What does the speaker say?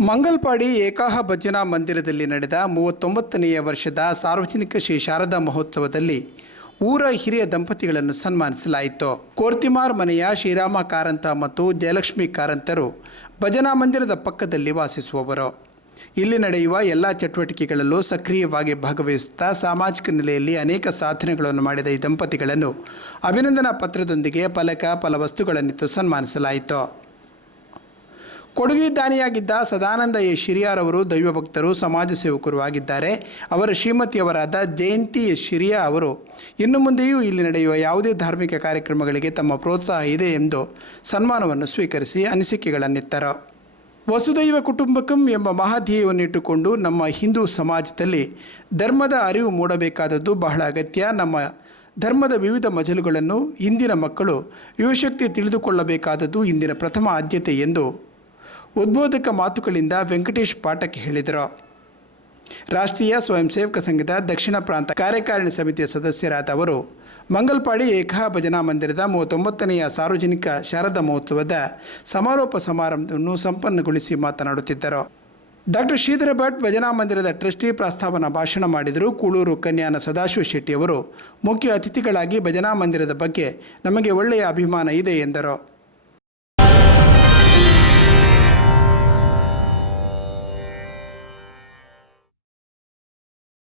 ಮಂಗಲ್ಪಾಡಿ ಏಕಾಹ ಭಜನಾ ಮಂದಿರದಲ್ಲಿ ನಡೆದ ಮೂವತ್ತೊಂಬತ್ತನೆಯ ವರ್ಷದ ಸಾರ್ವಜನಿಕ ಶ್ರೀ ಶಾರದಾ ಮಹೋತ್ಸವದಲ್ಲಿ ಊರ ಹಿರಿಯ ದಂಪತಿಗಳನ್ನು ಸನ್ಮಾನಿಸಲಾಯಿತು. ಕೋರ್ತಿಮಾರ್ ಮನೆಯ ಶ್ರೀರಾಮ ಕಾರಂತ ಮತ್ತು ಜಯಲಕ್ಷ್ಮಿ ಕಾರಂತರು ಭಜನಾ ಮಂದಿರದ ಪಕ್ಕದಲ್ಲಿ ವಾಸಿಸುವವರು. ಇಲ್ಲಿ ನಡೆಯುವ ಎಲ್ಲ ಚಟುವಟಿಕೆಗಳಲ್ಲೂ ಸಕ್ರಿಯವಾಗಿ ಭಾಗವಹಿಸುತ್ತಾ ಸಾಮಾಜಿಕ ನೆಲೆಯಲ್ಲಿ ಅನೇಕ ಸಾಧನೆಗಳನ್ನು ಮಾಡಿದ ಈ ದಂಪತಿಗಳನ್ನು ಅಭಿನಂದನಾ ಪತ್ರದೊಂದಿಗೆ ಫಲಕ ಫಲ ವಸ್ತುಗಳನ್ನಿತ್ತು ಸನ್ಮಾನಿಸಲಾಯಿತು. ಕೊಡುಗೆ ದಾನಿಯಾಗಿದ್ದ ಸದಾನಂದ ಎ ಶಿರಿಯಾರವರು ದೈವಭಕ್ತರು, ಸಮಾಜ ಸೇವಕರು ಆಗಿದ್ದಾರೆ. ಅವರ ಶ್ರೀಮತಿಯವರಾದ ಜಯಂತಿ ಎಸ್ ಶಿರಿಯಾ ಅವರು ಇನ್ನು ಮುಂದೆಯೂ ಇಲ್ಲಿ ನಡೆಯುವ ಯಾವುದೇ ಧಾರ್ಮಿಕ ಕಾರ್ಯಕ್ರಮಗಳಿಗೆ ತಮ್ಮ ಪ್ರೋತ್ಸಾಹ ಇದೆ ಎಂದು ಸನ್ಮಾನವನ್ನು ಸ್ವೀಕರಿಸಿ ಅನಿಸಿಕೆಗಳನ್ನಿತ್ತರು. ವಸುದೈವ ಕುಟುಂಬಕಂ ಎಂಬ ಮಹಾಧ್ಯೇಯವನ್ನಿಟ್ಟುಕೊಂಡು ನಮ್ಮ ಹಿಂದೂ ಸಮಾಜದಲ್ಲಿ ಧರ್ಮದ ಅರಿವು ಮೂಡಬೇಕಾದದ್ದು ಬಹಳ ಅಗತ್ಯ. ನಮ್ಮ ಧರ್ಮದ ವಿವಿಧ ಮಜಲುಗಳನ್ನು ಇಂದಿನ ಮಕ್ಕಳು ಯುವಶಕ್ತಿ ತಿಳಿದುಕೊಳ್ಳಬೇಕಾದದ್ದು ಇಂದಿನ ಪ್ರಥಮ ಆದ್ಯತೆ ಎಂದು ಉದ್ಬೋಧಕ ಮಾತುಗಳಿಂದ ವೆಂಕಟೇಶ್ ಪಾಠಕ್ ಹೇಳಿದರು. ರಾಷ್ಟ್ರೀಯ ಸ್ವಯಂ ಸೇವಕ ಸಂಘದ ದಕ್ಷಿಣ ಪ್ರಾಂತ ಕಾರ್ಯಕಾರಿಣಿ ಸಮಿತಿಯ ಸದಸ್ಯರಾದ ಅವರು, ಮಂಗಲ್ಪಾಡಿ ಏಕಾ ಭಜನಾ ಮಂದಿರದ ಮೂವತ್ತೊಂಬತ್ತನೆಯ ಸಾರ್ವಜನಿಕ ಶಾರದಾ ಮಹೋತ್ಸವದ ಸಮಾರೋಪ ಸಮಾರಂಭವನ್ನು ಸಂಪನ್ನಗೊಳಿಸಿ ಮಾತನಾಡುತ್ತಿದ್ದರು. ಡಾಕ್ಟರ್ ಶ್ರೀಧರ ಭಟ್ ಭಜನಾ ಮಂದಿರದ ಟ್ರಸ್ಟಿ ಪ್ರಸ್ತಾವನಾ ಭಾಷಣ ಮಾಡಿದರು. ಕೂಳೂರು ಕನ್ಯಾನ ಸದಾಶಿವ ಶೆಟ್ಟಿಯವರು ಮುಖ್ಯ ಅತಿಥಿಗಳಾಗಿ ಭಜನಾ ಮಂದಿರದ ಬಗ್ಗೆ ನಮಗೆ ಒಳ್ಳೆಯ ಅಭಿಮಾನ ಇದೆ ಎಂದರು.